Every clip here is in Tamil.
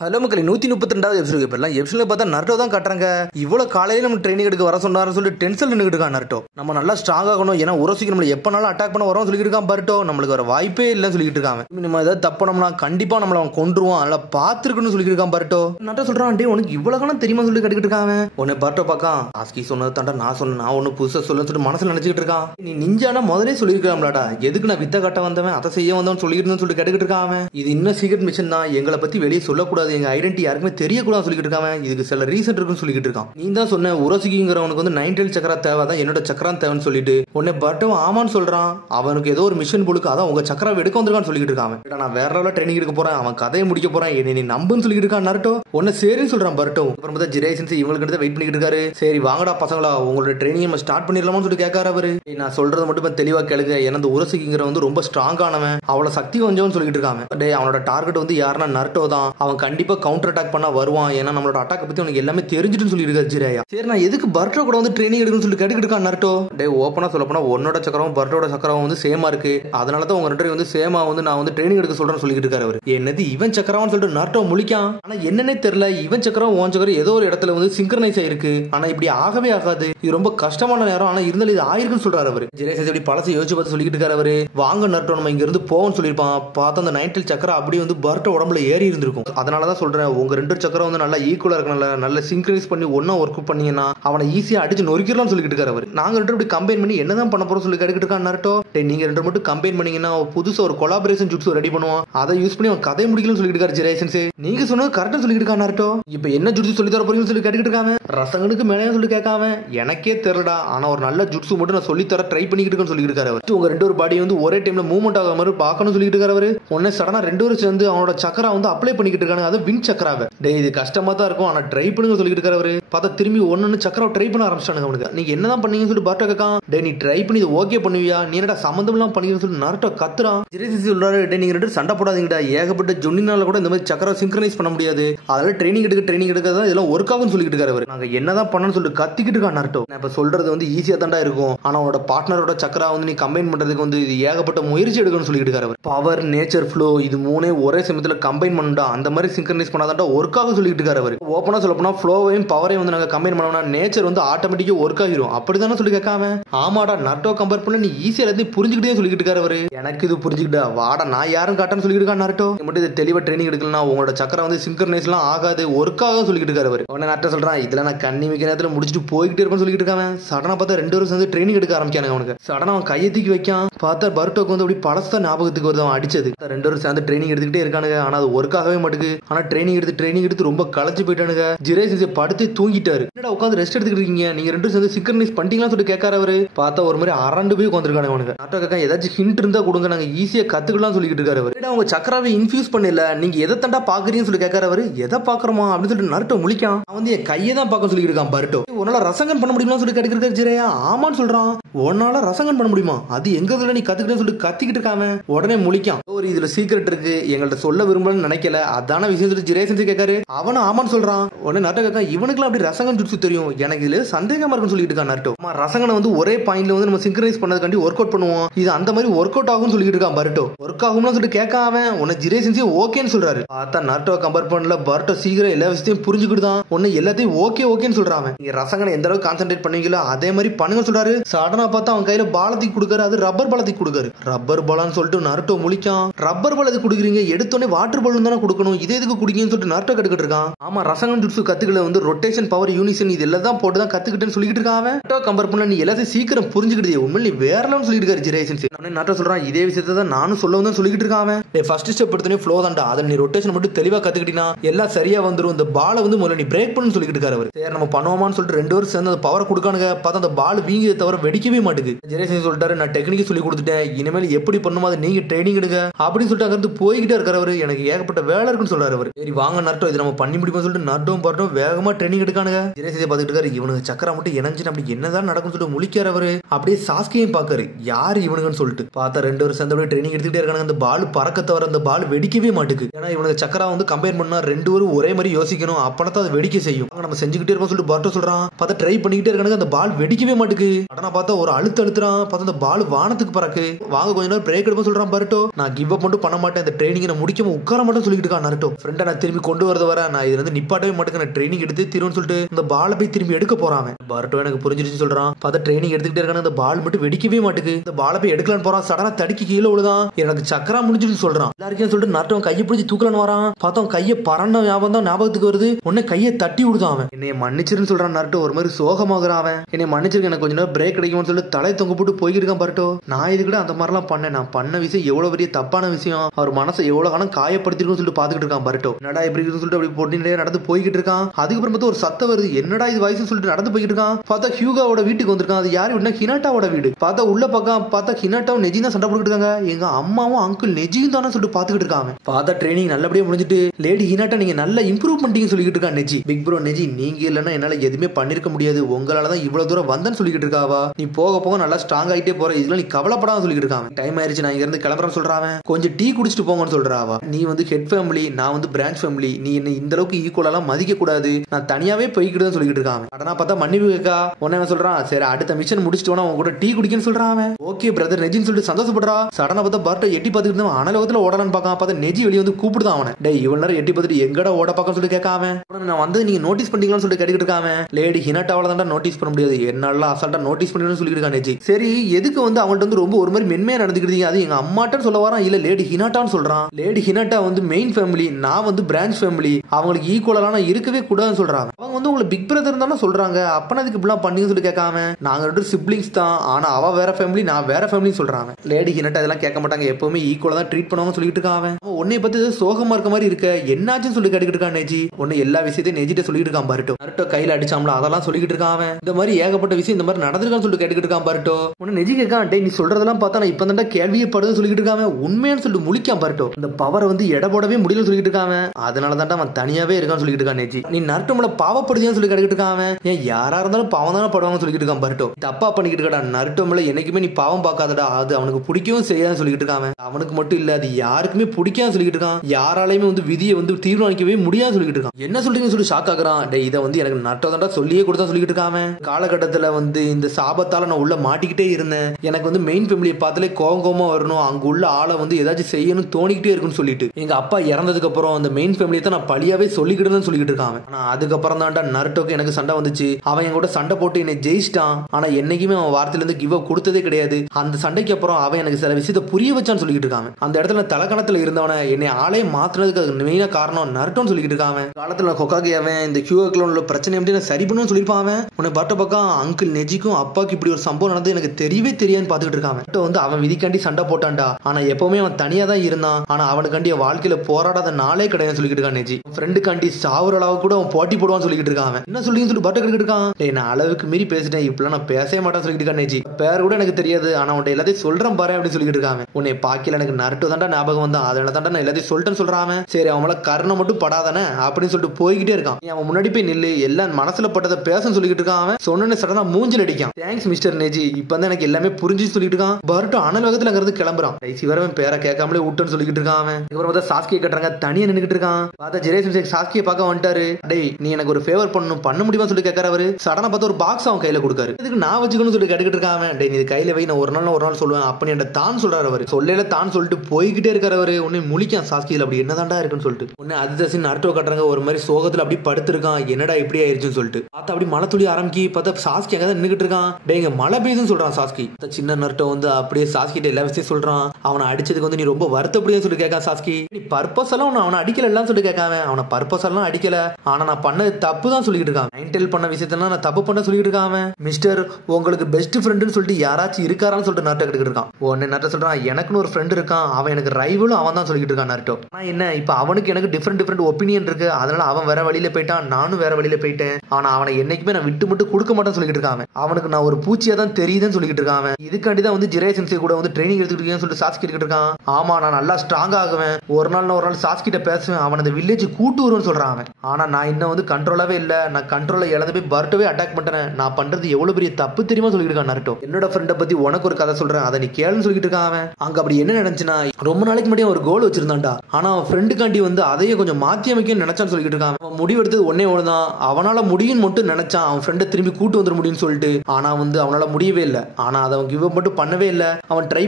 ஹலோ மக்களே 132வது எபிசோட் இப்பெல்லாம் எபிசோட்ல பார்த்தா நருட்டோ தான் காட்டுறாங்க. இவ்வளவு காலையில நம்ம ட்ரைனிங் எடுக்க வர சொன்னாருன்னு சொல்லிட்டு டென்ஷன் நின்னுட்டு இருக்கான் நருட்டோ. நம்ம நல்லா ஸ்ட்ராங் ஆகணும், ஏன்னா உரோசிக்கு நம்மள எப்பனாலும் அட்டாக் பண்ண வரோம் சொல்லிட்டு இருக்கான் பருட்டோ. நம்மளுக்கு வர வாய்ப்பே இல்லைன்னு சொல்லிட்டு இருக்காங்க. நம்ம ஏதாவது தப்பனோம்னா கண்டிப்பா நம்மள அவன் கொன்றுவான், அதனால பாத்துருக்குன்னு சொல்லிட்டு இருக்கான் பருட்டோ. நருட்டோ சொல்றான், டே உனக்கு இவ்வளவு காலம் தெரியுமா சொல்லி கட்டிக்கிட்டு இருக்காங்க. உன்னை பருட்டோ பார்க்கான், ஆஸ்கி சொன்னது தாண்டா நான் சொன்னேன், நான் ஒண்ணு புதுசா சொல்லுன்னு சொல்லிட்டு மனசுல நினைச்சிட்டு இருக்கான். நீ நிஞ்சானா முதலே சொல்லிருக்கலாம்லாடா, எதுக்கு நான் வித்த கட்ட வந்தவன் அதை செய்ய வந்தவன் சொல்லிட்டு சொல்லிட்டு கேட்டுக்கிட்டு இருக்கான். இது இன்னும் சீக்ரெட் மிஷன் தான், எங்களை பத்தி வெளியே சொல்லக்கூடாது, எங்க ஐடென்டி யாருக்குமே தெரியக்கூடாது சொல்லிட்டு இருக்காங்க. இதுக்கு சில ரீசன் இருக்குன்னு சொல்லிட்டு இருக்கான். நீ தான் சொன்ன உரோசிங்கிறவனுக்கு வந்து 9 சக்கரா தேவை, தான் என்னோட சக்கரா தேவைன்னு சொல்லிட்டு உன்னை பர்ட்டவும் ஆமான்னு சொல்றான். அவனுக்கு ஏதோ ஒரு மிஷன் போலுக்கு அதான் உங்க சக்கராவை எடுக்க வந்திருக்கான்னு சொல்லிட்டு இருக்கான். நான் வேற லெவலில் ட்ரைனிங் எடுக்க போறேன், அவன் கதையை முடிக்க போறான், என்னை நீ நம்புன்னு சொல்லிட்டு இருக்கான் நருட்டோ. உன்னை சரின்னு சொல்றான் பர்ட்டோ. அப்புறம் பார்த்தா ஜிரேசன்ஸ் இவங்களுக்கு வெயிட் பண்ணிட்டு இருக்காரு. சரி வாங்கடா பசங்களா, உங்களோட ட்ரைனிங் நம்ம ஸ்டார்ட் பண்ணிடலாமான்னு சொல்லிட்டு கேட்காரு அவரு. நான் சொல்றது மட்டும் தெளிவா கேளுங்க, எனது உரோசிங்கிற வந்து ரொம்ப ஸ்ட்ராங் ஆனவன், அவளை சக்தி கொஞ்சம்னு சொல்லிட்டு இருக்காங்க. அவனோட டார்கெட் வந்து யாருன்னா நருட்டோ தான். அவன் கண்டிப்பா கவுண்டர் அட்டாக் பண்ண வருவான், ஏன்னா நம்மளோட அட்டாக் பத்தி உனக்கு எல்லாமே தெரிஞ்சுட்டு சொல்லிருக்காரு ஜிரேயா. சரி நான் எதுக்கு பர்ட்டோ கூட வந்து ட்ரைனிங் எடுக்கணும்னு சொல்லிட்டு கேட்டுக்கிட்டு இருக்கான் நருட்டோ. டே ஓப்பனா சொல்ல போனா உன்னோட சக்கரவும் பர்ட்டோட சக்கரவும் வந்து சேமா இருக்கு, அதனால தான் உங்க ரெண்டு வந்து சேமா வந்து நான் வந்து ட்ரைனிங் எடுக்க சொல்றேன்னு சொல்லிட்டு இருக்காரு அவர். என்னது இவன் சக்கரவான்னு சொல்லிட்டு நருட்டோ முழிக்கான். ஆனா என்னன்னே தெரியல, இவன் சக்கரம் உன் சக்கரம் ஏதோ ஒரு இடத்துல வந்து சிங்க்ரனைஸ் ஆயிருக்கு, ஆனா இப்படி ஆகவே ஆகாது, இது ரொம்ப கஷ்டமான நேரம், ஆனா இருந்தாலும் இது ஆயிருக்குன்னு சொல்றாரு அவர். ஜிரேசன்ஸ் இப்படி பழசை யோசிச்சு பார்த்து சொல்லிட்டு இருக்காரு அவரு. வாங்க நருட்டோ நம்ம இங்க இருந்து போவோம்னு சொல்லிருப்பான். பார்த்தா அந்த 9 சக்கரம் அப்படியே வந்து பர்ட்டோ உடம்புல ஏறி இருந்திருக்கும். அதனாலதான் சொல்றேன், உங்க ரெண்டு சக்கரம் வந்து நல்லா ஈக்குவலா இருக்கனால நல்ல சிங்க்ரனைஸ் பண்ணி ஒன்னா ஒர்க் பண்ணீங்கன்னா அவனை ஈஸியா அடிச்சு நொறுக்கிடலாம் சொல்லிட்டு இருக்காரு அவர். நாங்க ரெண்டு இப்படி கம்பைன் பண்ணி என்னதான் பண்ண போறோம் சொல்லி கேட்டுக்கிட்டு இருக்கான் நருட்டோ. நீங்க ரெண்டு மட்டும் கம்பைன் பண்ணீங்கன்னா புதுசா ஒரு கொலாபரேஷன் ஜுட்ஸு ரெடி பண்ணுவான், அதை யூஸ் பண்ணி அவன் கதை முடிக்கலன்னு சொல்லிட்டு இருக்காரு ஜிரேசன்ஸ். நீங்க சொன்னது கரெக்டா சொல்லிட்டு இருக்கான் நருட்டோ. இப்போ என்ன ஜுட்ஸு சொல்லி தர போறீங்கன்னு சொல்லி கேட்டுக்கிட்டு இருக்காங்க. ரசங்கனுக்கு மேலே சொல்லி கேட்காம எனக்கே தெரியலடா, ஆனா ஒரு நல்ல ஜுட்ஸு மட்டும் நான் சொல்லி தர ட்ரை பண்ணிக்கிட்டு இருக்கேன்னு சொல்லிட்டு இருக்காரு அவர். உங்க ரெண்டு ஒரு பாடி வந்து ஒரே டைம்ல மூவ்மெண்ட் ஆகிற மாதிரி பார்க்கணும்னு சொல்லிட்டு இருக்காரு அவர். உடனே சடனா ரெண்டு பேரும் சேர்ந்து அவனோட சக்கரா வந்து அப்ளை பண்ணிக்கிட்டு இருக்காங்க, அது விங் சக்கராவை. டே இது கஷ்டமா தான் இருக்கும், ஆனா ட்ரை பண்ணுங்க சொல்லிட்டு இருக்காரு அவரு. பார்த்தா திரும்பி ஒன்னு சக்கரம் ட்ரை பண்ண ஆரம்பிச்சானுங்க அவனுக்கு. நீங்க என்னதான் பண்ணீங்கன்னு சொல்லிட்டு பர்ட்டோ கேட்கான். டே நீ ட்ரை பண்ணி இது ஓகே பண்ணுவியா, நீ என்னடா சம்பந்தம் எல்லாம் பண்ணிக்கன்னு சொல்லி நருட்டோ கத்துறான். ஜிரேசன்ஸ் சொல்றாரு, டே நீங்க ரெண்டு சண்டை போடாதீங்கடா, ஏகப்பட்ட ஜொன்னினால கூட இந்த மாதிரி சக்கரம் சிங்க்ரனைஸ் பண்ண முடியாது, அதனால ட்ரைனிங் எடுக்கிறதா இதெல்லாம் ஒர்க் ஆகும்னு சொல்லிட்டு இருக்காரு அவர். நாங்க என்னதான் பண்ணணும்னு சொல்லிட்டு கத்திக்கிட்டு இருக்கான் நருட்டோ. நான் இப்ப சொல்றது வந்து ஈஸியா தாண்டா இருக்கும், ஆனா அவனோட பார்ட்னரோட சக்கரா வந்து நீ கம்பைன் பண்றதுக்கு வந்து இது ஏகப்பட்ட முயற்சி எடுக்கணும்னு சொல்லிட்டு இருக்காரு அவர். பவர் நேச்சர் ஃப்ளோ இது மூணே ஒரே சமயத்துல கம்பைன் பண்ணுடா, அந்த மாதிரி சிங்க்ரனைஸ் பண்ணாதாண்டா ஒர்க் ஆகும் சொல்லிட்டு இருக்காரு அவர். ஓப்பனா சொல்ல போனா ஃப்ளோவையும் பவரையும் வந்து நாங்க கம்பைன் பண்ணோம்னா நேச்சர் வந்து ஆட்டோமேட்டிக்கா ஒர்க் ஆகிரும், அப்படிதானே சொல்லி கேட்காம. ஆமாடா நருட்டோ கம்பேர் பண்ண நீ ஈஸியா எல்லாத்தையும் புரிஞ்சுக்கிட்டே சொல்லிட்டு இருக்காரு அவரு. எனக்கு இது புரிஞ்சுக்கிட்டா வாடா நான் யாரும் காட்டன்னு சொல்லிட்டு இருக்கான் நருட்டோ. மட்டும் இது தெளிவா ட்ரைனிங் எடுக்கலாம், உங்களோட சக்கரம் வந்து சிங்க்ரனைஸ் எல்லாம் ஆகாது, ஒர்க் ஆகும் சொல்லிட்டு இருக்காரு அவர். உடனே நருட்டோ சொல்றான், இதெல்லாம் நான் கண்ணி மிக்க நேரத்துல முடிச்சுட்டு போய்கிட்டே இருப்பேன்னு சொல்லிட்டு இருக்காங்க. சடனா பார்த்தா ரெண்டு பேரும் சேர்ந்து ட்ரைனிங் எடுக்க ஆரம்பிக்காங்க. அவனுக்கு சடனா அவன் கையை தூக்கி வைக்கான். பார்த்தா பர்ட்டோக்கு வந்து அப்படி பழசா ஞாபகத்துக்கு வருது அவன் அடிச்சது. ரெண்டு பேரும் சேர்ந்து ட்ரைனிங் எடுத்துக்கிட்டே இருக்கானுங்க, ஆனா அது ஒர்க் ஆகவே மாட்டுக்கு. ஆனா ட்ரைனிங் எடுத்து ரொம்ப களைச்சு போயிட்டானுங்க. ஜிரேசன்ஸ் படுத்து தூங்கிட்டாரு. என்னடா உட்காந்து ரெஸ்ட் எடுத்துக்கிட்டு இருக்கீங்க, நீங்க ரெண்டு சேர்ந்து சிங்க்ரனைஸ் பண்ணிட்டீங்களான்னு சொல்லிட்டு கேட்காரு அவரு. பார்த்தா ஒரு மாதிரி அரண்டு போய் உட்காந்துருக்கானு அவனுக்கு. நருட்டோ கேட்க ஏதாச்சும் ஹிண்ட் இருந்தா கொடுங்க, நாங்க ஈஸியா கத்துக்கலாம் சொல்லிட்டு இருக்காரு அவர். அவங்க சக்கராவை இன்ஃபியூஸ் பண்ணல, நீங்க எதை தண்டா பாக்குறீங்கன்னு சொல்லி கேட்காரு அவரு. எதை பாக்குறோமா அப்படின்னு சொல்லிட்டு நருட்டோ முழிக்கான். அவன் வந்து என் கையை தான் பார்க்க சொல்லிட்டு இருக்கான் பர்ட்டோ. உன்னால ரசங்கன் பண்ண முடியுமா சொல்லி கேட்டுக்கிட்டு ஜிரேயா. ஆமான்னு சொல்றான். உன்னால ரசங்கன் பண்ண முடியுமா, அது எங்க இதுல நீ கத்துக்கிட்டேன்னு சொல்லி கத்திக்கிட்டு இருக்காம. உடனே முழிக்கான். ஒரு இதுல சீக்ரெட் இருக்கு, எங்கள்ட்ட சொல்ல விரும்பலன்னு நினைக்கல, அதான விஷயம் சொல்லி ஜிரேசன்ஸ் கேட்காரு. அவனும் ஆமான்னு சொல்றான். உடனே நருட்டோ கேட்க இவனுக்குலாம் அப்படி ரசங்கன் ஜுட்ஸு தெரியும், எனக்கு இதுல சந்தேகமா இருக்குன்னு சொல்லிட்டு இருக்கான் நருட்டோ. ரசங்கனை வந்து ஒரே பாயிண்ட்ல வந்து நம்ம சிங்க்ரனைஸ் பண்ணதுக்காண்டி ஒர்க் அவுட் பண்ணுவோம், இது அந்த மாதிரி ஒர்க் அவுட் ஆகும்னு சொல்லிட்டு இருக்கான் பர்ட்டோ. ஒர்க் ஆகும்னு சொல்லிட்டு கேட்காம உன்னை ஜிரேசன்ஸே ஓகேன்னு சொல்றாரு. பார்த்தா நருட்டோ கம்பேர் பண்ணல, பர்ட்டோ சீக்கிரம் எல்லா விஷயத்தையும் புரிஞ்சுக்கிட்டுதான் உன்னை எல்லாத்தையும் ஓகேன்னு சொல்றான். நீங்க ரசங்கனை எந்த அளவுக்கு கான்சென்ட்ரேட் பண்ணீங்களோ அதே மாதிரி பண்ணுங்க சொல்றாரு. சடனா பார்த்தா அவன் கையில பாலத்துக்கு கொடுக்காரு, அது ரப்பர் பாலத்துக்கு கொடுக்காரு. ரப்பர் பாலான்னு சொல்லிட்டு நருட்டோ முழிக்கான். ரப்பர் பாலத்துக்கு கொடுக்குறீங்க, எடுத்தோடனே வாட்டர் பாலூன் தானே கொடுக்கணும், இதே எதுக்கு குடிக்கன்னு சொல்லிட்டு நருட்டோ கத்துக்கிட்டு இருக்கான். ஆமா ரசங்கன் ஜுட்ஸு கத்துக்கல வந்து ரொட்டேஷன் பவர் யூனிசன் இது எல்லாம் போட்டு தான் கத்துக்கிட்டேன்னு சொல்லிட்டு இருக்கான். நருட்டோ கம்பேர் பண்ண நீ எல்லாத்தையும் சீக்கிரம் புரிஞ்சுக்கிட்டே உண்மையில நீ வேறலன்னு சொல்லிட்டு இருக்காரு ஜிரேசன்ஸ். நருட்டோ சொல்றான், இதே விஷயத்தை தான் நானும் சொல்லவும் சொல்லிட்டு இருக்கான். ஃபர்ஸ்ட் ஸ்டெப் எடுத்தனே ஃப்ளோ தான்டா, அதை நீ ரொட்டேஷன் மட்டும் தெளிவா கத்துக்கிட்டீங்கன்னா எல்லாம் சரியா வந்துரும், இந்த பாலை வந்து முதல்ல நீ பிரேக் பண்ணு சொல்லிட்டு இருக்காரு அவர். சரி நம்ம பண்ணுவோமான்னு சொல்லிட்டு ரெண்டு பேரும் சேர்ந்து அந்த பவரை கொடுக்கானுங்க. பார்த்தா அந்த பால் வீங்கியதை தவிர வெடிக்கவே மாட்டுக்கு. ஜிரேசன்ஸ் சொல்லிட்டாரு, நான் டெக்னிக் சொல்லி கொடுத்துட்டேன், இனிமேல் எப்படி பண்ணுமோ அதை நீங்க ட்ரைனிங் எடுங்க அப்படின்னு சொல்லிட்டு அங்கிருந்து போய்கிட்டே இருக்காரு அவரு. எனக்கு ஏகப்பட்ட வேலை இருக்குன்னு சொல்றாரு அவர். சரி வாங்க நருட்டோ இது நம்ம பண்ணி முடியுமா சொல்லிட்டு நருட்டோவும் பர்ட்டோவும் வேகமா ட்ரைனிங் எடுக்கானுங்க. ஜிரேசன்ஸ் பார்த்துட்டு இருக்காரு, இவனுக்கு சக்கரா மட்டும் இணைஞ்சு அப்படி என்னதான் நடக்கும் சொல்லிட்டு முழிக்காரு அவரு. அப்படியே சாஸ்கியையும் பாக்காரு, யாரு இவனுங்கன்னு சொல்லிட்டு. பார்த்தா ரெண்டு பேரும் சேர்ந்து ட்ரைனிங் எடுத்துக்கிட்டே இருக்காங்க. அந்த பால் பறக்க தவிர அந்த பால் வெடிக்கவே மாட்டுக்கு. ஏன்னா இவனுக்கு சக்கரா வந்து கம்பைன் பண்ணா ரெண்டு பேரும் ஒரே மாதிரி யோசிக்கணும், அப்பதான் அதை வெடிக்க செய்யும். நம்ம செஞ்சுக்கிட்டே இருக்கோம் சொல்லிட்டு பர்ட்டோ சொல்றான். பார்த்தா ட்ரை பண்ணிக்கிட்டே இருக்கானுங்க, அந்த பால் வெடிக்கவே மாட்டுக்கு. ஆனா பார்த்தா ஒரு அழுத்துறான். பார்த்தா அந்த பால் வானத்துக்கு பறக்கு. வாங்க கொஞ்ச நேரம் பிரேக் எடுப்ப சொல்றான் பருட்டோ. நான் கிவ் அப் மட்டும் பண்ண மாட்டேன், இந்த ட்ரைனிங் நான் முடிக்காம உட்கார மாட்டேன் சொல்லிட்டு இருக்கான் நருட்டோ. ஃப்ரெண்டை நான் திரும்பி கொண்டு வரது வர நான் இதுல இருந்து நிப்பாட்டவே மாட்டேங்க, நான் ட்ரைனிங் எடுத்து திரும்ப சொல்லிட்டு இந்த பாலை போய் திரும்பி எடுக்க போறான். பருட்டோ எனக்கு புரிஞ்சிருச்சு சொல்றான். பார்த்தா ட்ரைனிங் எடுத்துக்கிட்டே இருக்கான, இந்த பால் மட்டும் வெடிக்கவே மாட்டுக்கு. இந்த பாலை போய் எடுக்கலான்னு போறான், சடனா தடுக்கி கீழே விழுதான். எனக்கு சக்கரா முடிஞ்சிருச்சு சொல்றான். எல்லாருக்கும் சொல்லிட்டு நருட்டோ கையை பிடிச்சி தூக்கலான்னு வரான். பார்த்தா கையை பறந்த ஞாபகம் தான் ஞாபகத்துக்கு வருது. உடனே கையை தட்டி விடுதான். அவன் என்னைய மன்னிச்சிருன்னு சொல்றான் நருட்டோ. ஒரு மாதிரி சோகமாகறான் அவன். என்னை மன்னிச்சிருக்க, எனக்கு கொஞ்ச நேரம் பிரேக் கிடைக்கும்னு சொல்லி தலை தொங்க போட்டு போய்கிட்டு இருக்கான் பருட்டோ. நான் இது கூட அந்த மாதிரிலாம் பண்ணேன், நான் பண்ண விஷயம் எவ்வளவு பெரிய தப்பான விஷயம், அவர் மனசை எவ்வளவு காலம் காயப்படுத்திருக்குன்னு சொல்லிட்டு பாத்துக்கிட்டு இருக்கான் பருட்டோ. என்னடா இப்படி சொல்லிட்டு அப்படி போட்டு நடந்து போய்கிட்டு இருக்கான். அதுக்கப்புறம் பார்த்தா ஒரு சத்தம் வருது. என்னடா இது வயசுன்னு சொல்லிட்டு நடந்து போய்கிட்டு இருக்கான். பார்த்தா ஹியூகாவோட வீட்டுக்கு வந்திருக்கான். அது யாரு வீடுனா ஹினாட்டாவோட வீடு. பார்த்தா உள்ள பக்கம் பார்த்தா ஹினாட்டாவும் நெஜி தான் சண்டை போட்டுட்டு இருக்காங்க. எங்க அம்மாவும் அங்கிள் நெஜியும் தானே சொல்லிட்டு பாத்துக்கிட்டு இருக்காங்க. பார்த்தா ட்ரைனிங் நல்லபடியா முடிஞ்சிட்டு லேடி ஹினாட்டா நீங்க நல்ல இம்ப்ரூவ் பண்ணிட்டீங்கன்னு சொல்லிட்டு இருக்கான் நெஜி. பிக் ப்ரோ நெஜி, நீங்க இல்லன்னா என்னால எதுவுமே பண்ணிருக்க முடியாது, உங்களாலதான் இவ்வளவு தூரம் வந்தேன்னு சொல்லிட்டு இருக்காவா. நீ போக போக நல்லா ஸ்ட்ராங் ஆகிட்டே போற, இதுல நீ கவலைப்படாம சொல்லிட்டு இருக்காங்க. டைம் ஆயிருச்சு, நான் இங்க இருந்து கிளம்புறேன்னு சொல்றான். கொஞ்சம் டீ குடிச்சிட்டு போங்கன்னு சொல்றாவா. நீ வந்து ஹெட் ஃபேமிலி, நான் வந்து பிரான்ச் ஃபேமிலி, நீ என்ன இந்த அளவுக்கு ஈக்குவலா மதிக்க கூடாது, நான் தனியாவே போய்கிட்டு சொல்லிட்டு இருக்காங்க. அடனா பார்த்தா மன்னிப்பு கேக்கா உடனே சொல்றான். சரி அடுத்த மிஷன் முடிச்சிட்டு உங்க கூட டீ குடிக்கன்னு சொல்றான். ஓகே பிரதர் நெஜின்னு சொல்லிட்டு சந்தோஷப்படுறா. சடனா பார்த்தா பர்ட்டோ எட்டி பார்த்துட்டு அனலோகத்துல ஓடலான்னு பார்க்காம பார்த்தா நெஜி வெளியே வந்து கூப்பிடுதான் அவனை. டேய் இவ்வளவு நேரம் எட்டி பார்த்துட்டு எங்கடா ஓட பார்க்க சொல்லி கேட்காம நான் வந்து நீங்க நோட்டீஸ் பண்ணீங்களான்னு சொல்லிட்டு கேட்டுக்கிட்டு இருக்காம. லேடி ஹினாட்டாவால தான் நோட்டீஸ் பண்ண முடியாது, என்னால அசால்ட்டா நோட்டீஸ் பண்ணணும்னு சொல்லிட்டு இருக்கான் நெஜி. சரி எதுக்கு வந்து அவங்கள்ட்ட வந்து ரொம்ப ஒரு மாதிரி மென்மையா நடந்துக்கிட்டீங்க, அது எங்க அம்மாட்டான்னு சொல்ல வரான், இல்ல லேடி ஹினாட்டான்னு சொல்றான். லேடி ஹினாட்டா வந்து மெயின் ஃபேமிலி, நான் வந்து பிரான்ச் ஃபேமிலி, அவங்களுக்கு ஈக்குவலான இருக்கவே கூடாதுன்னு சொல்றாங்க. அவங்க வந்து உங்களை பிக் பிரதர் தானே சொல்றாங்க, அப்பனா அதுக்கு இப்படிலாம் பண்ணீங்கன்னு சொல்லி கேட்காம நாங்க ரெண்டு சிப்ளிங்ஸ் தான், ஆனா அவ வேற ஃபேமிலி நான் வேற ஃபேமிலின்னு சொல்றாங்க. லேடி ஹினாட்டா இதெல்லாம் கேட்க மாட்டாங்க, எப்பவுமே ஈக்குவலா தான் ட்ரீட் பண்ணுவாங்க சொல்லிட்டு இருக்காங்க. உன்னை பத்தி சோகமா இருக்க மாதிரி இருக்க, என்னாச்சுன்னு சொல்லி கேட்டுக்கிட்டு இருக்கான் நெஜி. ஒன்னு எல்லா விஷயத்தையும் நெஜிட்ட சொல்லிட்டு இருக்கான் பருட்டோ. நருட்டோ கையில அடிச்சாம்ல அதெல்லாம் சொல்லிட்டு இருக்கான். இந்த மாதிரி ஏகப்பட்ட விஷயம் இந்த மாதிரி நடந்திருக்கான்னு சொல்லிட்டு கேட்டுக்கிட்டு இருக்கான் பருட்டோ. உன்னை நெஜி கேட்கான். டேய் நீ சொல்றதெல்லாம் பார்த்தா நான் இப்ப தான் கேள்வியே படுதுன்னு சொல்லிட்டு இருக்காங்க. உண்மையான்னு சொல்லிட்டு முழிக்கான் பருட்டோ. இந்த பவரை வந்து எடை போடவே முடியலன்னு சொல்லிட்டு இருக்காங்க. அதனால தான் அவன் தனியாவே இருக்கான்னு சொல்லிட்டு இருக்கான் நெஜி. நீ நருட்டோ மேல பாவப்படுதுன்னு சொல்லி கேட்டுக்கிட்டு இருக்காங்க. ஏன் யாரா இருந்தாலும் பாவம் தானே படுவாங்கன்னு சொல்லிட்டு இருக்கான் பருட்டோ. தப்பா பண்ணிக்கிட்டு இருக்கடா, நருட்டோ மேல என்னைக்குமே நீ பாவம் பார்க்காதடா, அது அவனுக்கு பிடிக்கவும் செய்யாதுன்னு சொல்லிட்டு இருக்காங்க. அவனுக்கு மட்டும் இல்ல அது யாருக்குமே பிடிக்காதுன்னு சொல்லிட்டு இருக்கான். யாராலையுமே வந்து விதியை வந்து தீர்மானிக்கவே முடியாது சொல்லிட்டு இருக்கான். என்ன சொல்றீங்கன்னு சொல்லி ஷாக் ஆகுறான். டேய் இதை வந்து எனக்கு நருட்டோ தான்டா சொல்லியே கொடுத்தா சொல்லிட்டு இருக்காங்க. காலகட்டத்துல வந்து இந்த சாபத்தால நான் உள்ள மாட்டிக்கிட்டே இருந்தேன், எனக்கு வந்து மெயின் ஃபேமிலியை பார்த்தாலே கோவமா வரணும், அங்க உள்ள ஆளை வந்து ஏதாச்சும் செய்யணும் தோணிக்கிட்டே இருக்குன்னு சொல்லிட்டு எங்க அப்பா இறந்ததுக்கு அப்புறம் அந்த மெயின் ஃபேமிலியை தான் நான் பழியாவே சொல்லிக்கிட்டேன்னு சொல்லிட்டு இருக்காங்க. ஆனா அதுக்கப்புறம் தான்டா நருட்டோக்கு எனக்கு சண்டை வந்துச்சு, அவன் என் கூட சண்டை போட்டு என்னை ஜெயிச்சிட்டான். ஆனா என்னைக்குமே அவன் வார்த்தையில இருந்து கிவ் அப் கொடுத்ததே கிடையாது. அந்த சண்டைக்கு அப்புறம் அவன் எனக்கு சில விஷயத்தை புரிய வச்சான்னு சொல்லிட்டு இருக்காங்க. அந்த இடத்துல தலக்கணத்துல இருந்தவன என்னை ஆளே மாத்துறதுக்கு மெயினா காரணம் நருட்டோன்னு சொல்லிட்டு இருக்காங்க. காலத்துல கொக்காகி அவன் இந்த கியூஆர்ல உள்ள பிரச்சனை எப்படி சரி பண்ணுன்னு சொல்லிருப்பான். உன்னை பட்ட பக்கம் அங்கிள் நெஜிக்கும் அப்பாக்கு இப்படி ஒரு சம்பவம் நடந்து எனக்கு தெரியவே தெரியாதுன்னு பாத்துக்கிட்டு இருக்கான். வந்து அவன் விதிக்காண்டி சண்டை போட்டான்டா, ஆனா எப்பவுமே அவன் தனியா தான் இருந்தான், ஆனா அவனுக்காண்டி வாழ்க்கையில போராடாத நாளே கிடையாது சொல்லிட்டு இருக்கான் நெஜி. ஃப்ரெண்டுக்காண்டி சாவுற அளவு கூட அவன் போட்டி போடுவான்னு சொல்லிட்டு இருக்கான். என்ன சொல்லின்னு சொல்லி பட்ட கிட்டு இருக்கான். நான் அளவுக்கு மீறி பேசிட்டேன், இப்பெல்லாம் நான் பேசவே மாட்டேன்னு சொல்லிட்டு இருக்கான் நெஜி. பேர் கூட எனக்கு தெரியாது, ஆனா உன்ட்ட எல்லாத்தையும் சொல்றேன் பாரு அப்படின்னு சொல்லிட்டு இருக்காங்க. உன்னை பாக்கில எனக்கு நருட்டோ தாண்டா ஞாபகம் வந்தான், அதனால தாண்டா நான் எல்லாத்தையும் சொல்லிட்டேன்னு சொல்றான். சரி அவன் மேல கருணை மட்டும் படாதானே அப்படின்னு சொல்லிட்டு போய்கிட்டே இருக்கான். அவன் முன்னாடி போய் நில்லு, எல்லாம் மனசுல பட்டதை பேசன்னு சொல்லிட்டு இருக்கான். அவன் சொன்ன சடனா மூஞ்சில் அடிக்கான். தேங்க்ஸ் மிஸ்டர் நெஜி, இப்ப தான் எனக்கு எல்லாமே புரிஞ்சு சொல்லிட்டு இருக்கான். பருட்டோ அனல் வேகத்துல அங்கிருந்து கிளம்புறான். கடைசி வரை அவன் பேரை கேட்காமலே விட்டுன்னு சொல்லிட்டு இருக்கான். அவன் இதுக்கப்புறம் சாஸ்கியை கட்டுறாங்க, தனியா நின்னுட்டு இருக்கான். பார்த்தா ஜெரேஷ் சாஸ்கியை பார்க்க வந்துட்டாரு. டேய் நீ எனக்கு ஒரு ஃபேவர் பண்ண முடியுமா சொல்லி கேட்கறாரு. சடனா பார்த்து ஒரு பாக்ஸ் அவன் கையில கொடுக்காரு. இதுக்கு நான் வச்சுக்கணும்னு சொல்லி கேட்டுக்கிட்டு இருக்கான். டேய் நீ கையில வை, நான் ஒரு நாள் சொல்லுவேன் அப்படி என்ற தான் சொல்றாரு. அவரு சொல்லல தான் சொல்லிட்டு போய்கிட்டே இருக்காரு. உன்னை முழிக்கான் சாஸ்கியில அப்படி என்னதான்டா இருக்குன்னு சொல்லிட்டு. உன்னை அதுதான் நருட்டோ கட்டுறாங்க. ஒரு மாதிரி சோகத்துல அப்படி படுத்திருக்கான். என்னடா இப்படி ஆயிருச்சுன்னு சொல்லிட்டு பார்த்தா அப்படி மழை துளி ஆரம்பிக்கி. பார்த்தா சாஸ்கி அங்க நின்னுகிட்டு இருக்கான். டேங்க மழை பெய்யுதுன்னு சொல்றான் சாஸ்கி. சின்ன நருட்டோ வந்து அப்படியே சாஸ்கிட்ட எல்லா விஷயம் சொல்றான். அவனை அடிச்சதுக்கு வந்து நீ ரொம்ப வருத்தப்படியா சொல்லி கேட்கான் சாஸ்கி. நீ பர்பஸ் எல்லாம் அவனை அடிக்கல எல்லாம் சொல்லி கேட்காம, அவனை பர்பஸ் எல்லாம் அடிக்கல, ஆனா நான் பண்ணது தப்பு தான் சொல்லிட்டு இருக்கான். நைன்டெல் பண்ண விஷயத்தெல்லாம் நான் தப்பு பண்ண சொல்லிட்டு இருக்காம. மிஸ்டர் உங்களுக்கு பெஸ்ட் ஃப்ரெண்டுன்னு சொல்லிட்டு யாராச்சும் இருக்காரான்னு சொல்லிட்டு நருட்டோ கிட்ட இருக்கான். உடனே நருட்டோ சொல்றான் எனக்குன்னு ஒரு ஃப்ரெண்ட் இருக்கான், அவன் எனக்கு ரைவலும் அவன் தான் சொல்லிட்டு இருக்கான் நருட்டோ. ஆனா என்ன இப்ப அவனுக்கு எனக்கு டிஃபரெண்ட் ஒப்பீனியன் இருக்கு, அதனால அவன் வேற வழியில போயிட்டான், நானும் வேற வழியில போயிட்டேன். ஆனா அவனை என்னைக்குமே நான் விட்டு மட்டும் கொடுக்க மாட்டேன்னு சொல்லிட்டு இருக்கான். அவனுக்கு நான் ஒரு பூச்சியா தான் தெரியுதுன்னு சொல்லிட்டு இருக்கான். இதுக்காண்டி தான் வந்து ஜிரேசன்சி கூட வந்து ட்ரைனிங் எடுத்துக்கிட்டு சொல்லிட்டு சாஸ்கி கிட்ட இருக்கான். ஆமா நான் நல்லா ஸ்ட்ராங் ஆகுவேன், ஒரு நாள் சாஸ்கிட்ட பேசுவேன், அவன் அந்த வில்லேஜ் கூட்டு வருவேன்னு சொல்றான். ஆனா நான் இன்னும் வந்து கண்ட்ரோலாவே இல்ல, இல்ல நான் கண்ட்ரோல இழந்து போய் பர்ட்டோவே அட்டாக் பண்ணிட்டேன். நான் பண்றது எவ்வளவு பெரிய தப்பு தெரியுமா சொல்லிட்டு இருக்கான் நருட்டோ. என்னோட ஃப்ரெண்டை பத்தி உனக்கு ஒரு கதை சொல்றேன், அதை நீ கேளுன்னு சொல்லிட்டு இருக்கான் அவன். அங்க அப்படி என்ன நினைச்சுனா ரொம்ப நாளைக்கு முன்னாடி ஒரு கோல் வச்சிருந்தான்டா. ஆனா அவன் ஃப்ரெண்டுக்காண்டி வந்து அதையே கொஞ்சம் மாத்தி அமைக்கணும்னு நினைச்சான்னு சொல்லிட்டு இருக்கான். அவன் முடிவெடுத்தது ஒன்னே ஒண்ணுதான், அவனால முடியும்னு மட்டும் நினைச்சான் அவன் ஃப்ரெண்டை திரும்பி கூட்டு வந்துட முடியும்னு சொல்லிட்டு. ஆனா வந்து அவனால முடியவே இல்லை. ஆனா அதை அவன் கிவ் அப் மட்டும் பண்ணவே இல்லை. அவன் ட்ரை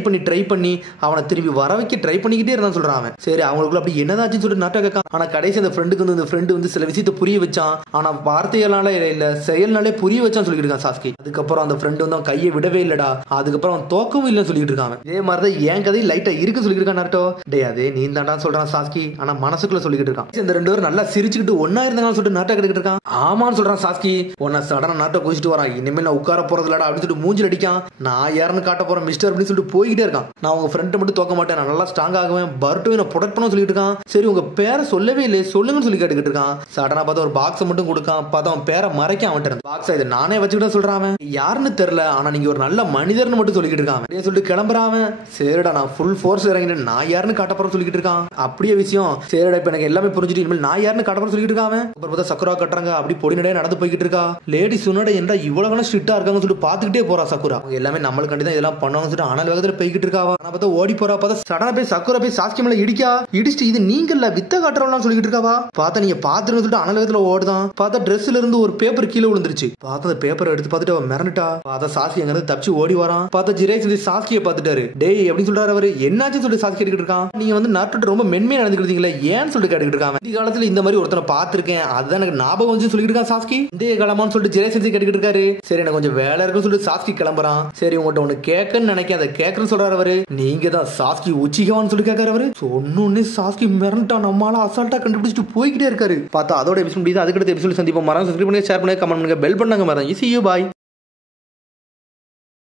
பண்ணி அவனை திரும்பி வர வைக்க ட்ரை பண்ணிக்கிட்டே இருந்தான்னு சொல்றான் அவன். சரி அவங்களுக்குள்ள அப்படி என்னதாச்சுன்னு சொல்லிட்டு நாட்டா கேட்கான். ஆனா கடைசி அந்த ஃப்ரெண்டுக்கு வந்து இந்த ஃப்ரெண்டு வந்து சில விஷயத்தை புரிய வச்சான். ஆனா வார்த்தைகளால இல்ல செயல்னாலே புரிய வச்சான்னு சொல்லிட்டு இருக்கான் சாஸ்கி. அதுக்கப்புறம் அந்த ஃப்ரெண்டு வந்து அவன் கையை விடவே இல்லடா. அதுக்கப்புறம் அவன் தோக்கவும் இல்லைன்னு சொல்லிட்டு இருக்கான். இதே மாதிரிதான் என் கதை லைட்டா இருக்கு சொல்லிட்டு இருக்கான் நாட்டோ. டே அதே நீ தாண்டா சொல்றான் சாஸ்கி. ஆனா மனசுக்குள்ள சொல்லிட்டு இருக்கான். இந்த ரெண்டு பேரும் நல்லா சிரிச்சுக்கிட்டு ஒன்னா இருந்தாங்கன்னு சொல்லிட்டு நாட்டா கேட்டுக்கிட்டு இருக்கான். ஆமான்னு சொல்றான் சாஸ்கி. உன்னை சடனா நாட்டை குடிச்சிட்டு வரான். இனிமேல் நான் உட்கார போறது இல்லடா அப்படின்னு சொல்லிட்டு மூஞ்சில் அடிக்கான். நான் யாருன்னு காட்ட போறேன் மிஸ்டர் அப்படின்னு சொல்லிட்டு போய்கிட்டே இருக்கான். நான் உங்க ஃப்ரெண்டை மட்டும் தோக்க மாட்டேன், நான் நல்லா ஸ்ட்ராங் ஆகுவேன், பர்ட்டோ என்ன ப்ரொடெக்ட் பண்ண சொல்லிட்டு இருக்கான். சரி உங்க பேரை சொல்லவே இல்லை சொல்லுங்கன்னு சொல்லி கேட்டுக்கிட்டு இருக்கான். சடனா பார்த்தா ஒரு பாக்ஸ் மட்டும் கொடுக்கான். பார்த்தா அவன் பேரை மறைக்க அவன் பாக்ஸ் இதை நானே வச்சுக்கிட்ட சொல்றான். யாருன்னு தெரியல, ஆனா நீங்க ஒரு நல்ல மனிதர்னு மட்டும் சொல்லிக்கிட்டு இருக்கான். சொல்லிட்டு கிளம்புறான். சரிடா நான் ஃபுல் ஃபோர்ஸ் இறங்கிட்டு நான் யாருன்னு காட்ட போறேன் சொல்லிக்கிட்டு இருக்கான். அப்படியே விஷயம் சரிடா இப்ப எனக்கு எல்லாமே புரிஞ்சுட்டு இனிமேல் நான் யாருன்னு காட்ட போறேன் சொல்லிட்டு இருக்கான். அப்புறம் பார்த்தா சக்குரா கட்டுறாங்க. அப்படி பொடி நடையா நடந்து போய்கிட்டு இருக்கா. லேடி சொன்னோட என்ன இவ்வளவு ஸ்ட்ரிக்டா இருக்காங்கன்னு சொல்லிட்டு பாத்துக்கிட்டே போறா சக்குரா. அவங்க எல்லாமே நம்மளுக்காண்டி தான் இதெல்லாம் பண்ணுவாங்கன்னு சொல்லிட்டு அனல் வேகத்துல போய்கிட்டு இருக்காவா. ஆனா பார்த்தா ஓடி போறா. பார்த்தா சடனா போய் சக்குரா போய் சாஸ்கி மேல இடிச்சுட்டு இது நீங்க இல்ல வித்த காட்டுறோம்லாம் சொல்லிட்டு இருக்காவா. பார்த்தா நீங்க பாத்துருன்னு சொல்லிட்டு அனல் வேகத்துல ஓடுதான். பார்த்தா ட்ரெஸ்ல இருந்து ஒரு பேப்பர் கீழே விழுந்துருச்சு. பார்த்தா அந்த பேப்பர் எடுத்து பார்த்துட்டு அவன் மிரண்டுட்டா. பார்த்தா சாஸ்கி அங்க இருந்து தப்பிச்சு ஓடி வரான். பார்த்தா ஜிரேஸ் வந்து சாஸ்கியை பார்த்துட்டாரு. டேய் எப்படி சொல்றாரு அவரு, என்னாச்சு சொல்லிட்டு சாஸ்கி கேட்டுக்கிட்டு இருக்கான். நீங்க வந்து நாட்டு ரொம்ப மென்மையா நடந்துக்கிட்டீங்களா ஏன்னு சொல்லிட்டு கேட்டுக்கிட்டு இருக்காங்க. இந்த காலத்துல இந்த மாதிரி ஒருத்தனை பார்த்திருக்கேன் அதுதான் எனக்கு ஞாபகம் வந்து சொல்லிட்டு இருக்கான் சாஸ்கி. இந்த காலமான்னு சொல்லிட்டு ஜிரேஸ் வந்து கேட்டுக்கிட்டு இருக்காரு. சரி எனக்கு கொஞ்சம் வேலை இருக்குன்னு சொல்லிட்டு சாஸ்கி கிளம்புறான். சரி உங்கள்கிட்ட ஒண்ணு கேட்கன்னு நினைக்க அதை கேட்கன்னு சொல்றாரு அவரு. நீங்க தான் சாஸ்கி உச்சிகவான்னு சொல்லி கேட்காரு அவரு. சொன்னோன்னே சாஸ்கி மிரண்டா. நம்மளால அசால்ட்டா கண்டுபிடிச்சிட்டு போய்கிட்டே இருக்காரு. பார்த்தா அதோட எபிசோட் முடியுது. அதுக்கடுத்த எபிசோட் சந்திப்போம். மறக்காம சப்ஸ்கிரைப் பண்ணுங்க, ஷேர் பண்ணுங்க, கமெண்ட் பண்ணுங்க, பெல் பண்ணுங்க. மறந்து see you bye.